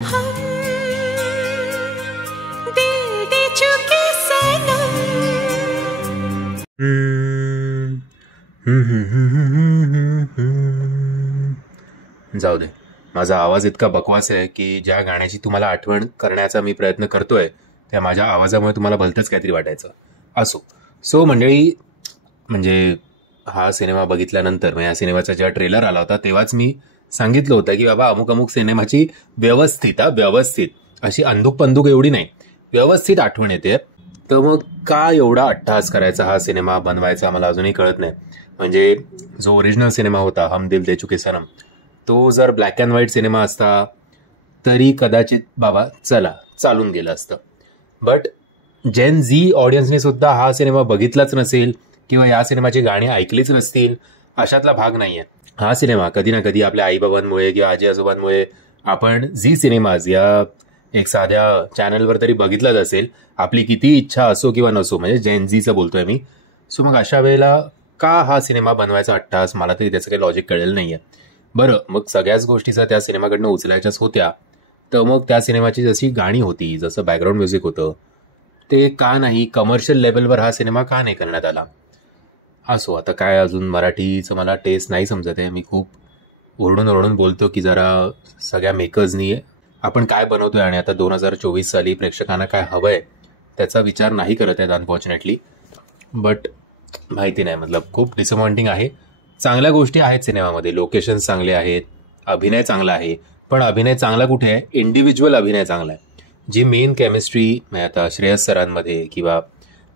हम दिल दे चुके सनम। जाऊ दे, माझा आवाज इतका बकवास आहे की ज्या गाण्याची तुम्हाला आठवण करण्याचा मी प्रयत्न करतोय त्या माझ्या आवाजामुळे तुम्हाला भलतंच काहीतरी वाटायचं. सो मंडळी, म्हणजे हा सिनेमा बघितल्यानंतर या सिनेमाचा जेव्हा ट्रेलर आला होता तेव्हाच मी सांगितलं होतं की बाबा अमुक अमुक सिनेमाची व्यवस्थित अशी अंधुक पंदुक एवढी नाही, व्यवस्थित आठवण येते. तर मग का एवढा अट्टहास करायचा हा सिनेमा बनवायचा मला अजूनही कळत नाही. म्हणजे जो ओरिजिनल सिनेमा होता हम दिल दे चुके सनम, तो जर ब्लॅक अँड व्हाईट सिनेमा असता तरी कदाचित बाबा चला चालून गेलं असतं. बट जेन झी ऑडियन्सने सुद्धा हा सिनेमा बघितलाच नसेल किंवा या सिनेमाची गाणी ऐकलीच नसतील अशातला भाग नाहीये. हा सिनेमा कधी ना कधी आपल्या आईबाबांमुळे किंवा आजी आजोबांमुळे आपण झी सिनेमाज या एक साध्या चॅनलवर तरी बघितलाच असेल. आपली किती इच्छा असो किंवा नसो, म्हणजे जेन झीचं बोलतोय मी. सो मग अशा वेळेला का हा सिनेमा बनवायचा अट्टहास, मला तरी त्याचं काही लॉजिक कळलेलं नाहीये. बरं, मग सगळ्याच गोष्टीचा त्या सिनेमाकडनं उचलायच्याच होत्या, तर मग त्या सिनेमाची जशी गाणी होती, जसं बॅकग्राऊंड म्युझिक होतं, ते का नाही कमर्शियल लेवलवर हा सिनेमा का नाही करण्यात आला. असो, आता काय अजून मराठीचं मला टेस्ट नाही समजत आहे. मी खूप ओरडून बोलतो की जरा सगळ्या मेकर्सनी आपण काय बनवतोय आणि आता 2024 साली प्रेक्षकांना काय हवंय त्याचा विचार नाही करत आहेत अनफॉर्च्युनेटली. बट माहिती नाही, मतलब खूप डिसअपॉइंटिंग आहे. चांगल्या गोष्टी आहेत सिनेमामध्ये, लोकेशन्स चांगले आहेत, अभिनय चांगला आहे. पण अभिनय चांगला कुठे आहे? इंडिव्हिज्युअल अभिनय चांगला आहे. जी मेन केमिस्ट्री आता श्रेयस सरांमध्ये किंवा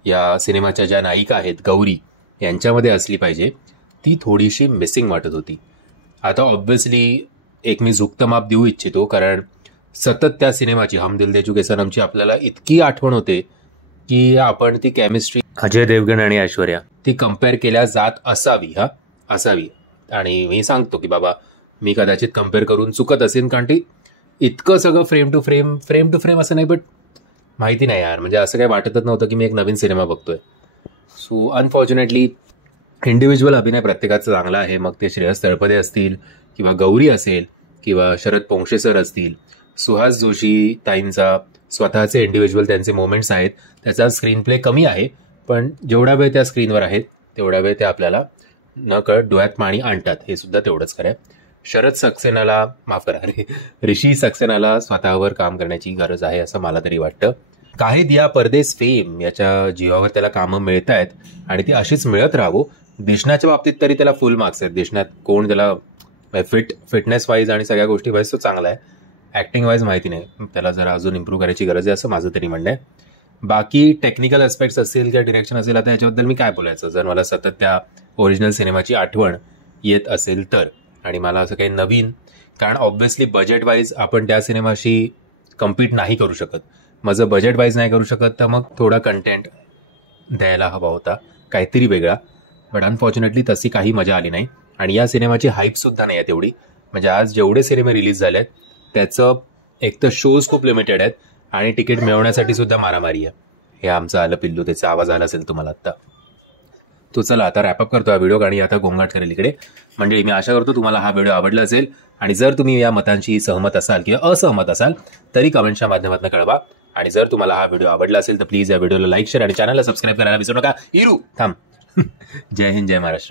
या सिनेमाच्या ज्या नायिका आहेत गौरी यांच्यामध्ये असली पाहिजे, ती थोडीशी मिसिंग वाटत होती. आता ऑब्व्हियसली एक मी झुकतं माप देऊ इच्छितो, कारण सतत त्या सिनेमाची हम दिल दे चुके सनमची आपल्याला इतकी आठवण होते की आपण ती केमिस्ट्री अजय देवगण आणि ऐश्वर्या ती कम्पेअर केल्या जात असावी. आणि मी सांगतो की बाबा मी कदाचित कम्पेअर करून चुकत असेल, कारण ती इतकं सगळं फ्रेम टू फ्रेम असं नाही, बट माहिती नाही यार, म्हणजे असं काही वाटतच नव्हतं की मी एक नवीन सिनेमा बघतोय. सो अनफॉर्च्युनेटली इंडिव्हिज्युअल अभिनय प्रत्येकाचा चांगला आहे. मग ते श्रेयस तळपदे असतील किंवा गौरी असेल किंवा शरद पोंक्षे सर असतील, सुहास जोशी ताईंचा स्वतःचे इंडिव्हिज्युअल त्यांचे मोमेंट्स आहेत. त्याचा स्क्रीन प्ले कमी आहे, पण जेवढा वेळ त्या स्क्रीनवर आहेत तेवढा वेळ ते आपल्याला न कळत डोळ्यात पाणी आणतात, हे सुद्धा तेवढंच खरं. ऋषी सक्सेनाला स्वतःवर काम करण्याची गरज आहे असं मला तरी वाटतं. काही दिया परदेस फेम याच्या जीवावर त्याला कामं मिळत आहेत आणि ती अशीच मिळत राहावं. दिसण्याच्या बाबतीत तरी त्याला फुल मार्क्स आहेत. दिसण्यात कोण त्याला फिटनेस वाईज आणि सगळ्या गोष्टी वाईज तो चांगला आहे. ऍक्टिंग वाईज माहिती नाही, त्याला जरा अजून इम्प्रूव्ह करायची गरज आहे असं माझं तरी म्हणणं आहे. बाकी टेक्निकल ॲस्पेक्ट्स असतील किंवा डिरेक्शन असेल, आता याच्याबद्दल मी काय बोलायचं. जर मला सतत त्या ओरिजिनल सिनेमाची आठवण येत असेल तर, आणि मला असं काही नवीन, कारण ऑब्व्हियसली बजेट वाईज आपण त्या सिनेमाशी कम्पीट नाही करू शकत. माझं बजेट वाईज नाही करू शकत, तर मग थोडा कंटेंट द्यायला हवा होता, काहीतरी वेगळा. बट अनफॉर्च्युनेटली तशी काही मजा आली नाही. आणि या सिनेमाची हाईपसुद्धा नाही आहे तेवढी. म्हणजे आज जेवढे सिनेमे रिलीज झाले आहेत त्याचं एक तर शोज खूप लिमिटेड आहेत आणि तिकीट मिळवण्यासाठी सुद्धा मारामारी आहे. हे आमचं आलं पिल्लू, त्याचा आवाज आला असेल तुम्हाला आत्ता. तो चला आता रॅपअप करतो हा व्हिडिओ, आणि आता गोंगाट करेल इकडे. म्हणजे मी आशा करतो तुम्हाला हा व्हिडिओ आवडला असेल, आणि जर तुम्ही या मतांशी सहमत असाल किंवा असहमत असाल तरी कमेंटच्या माध्यमातून कळवा. आणि जर तुम्हाला हा व्हिडिओ आवडला असेल तर प्लीज या व्हिडिओला लाईक, शेअर आणि चॅनलला सबस्क्राईब करायला विसरू नका. थांब. जय हिंद, जय महाराष्ट्र.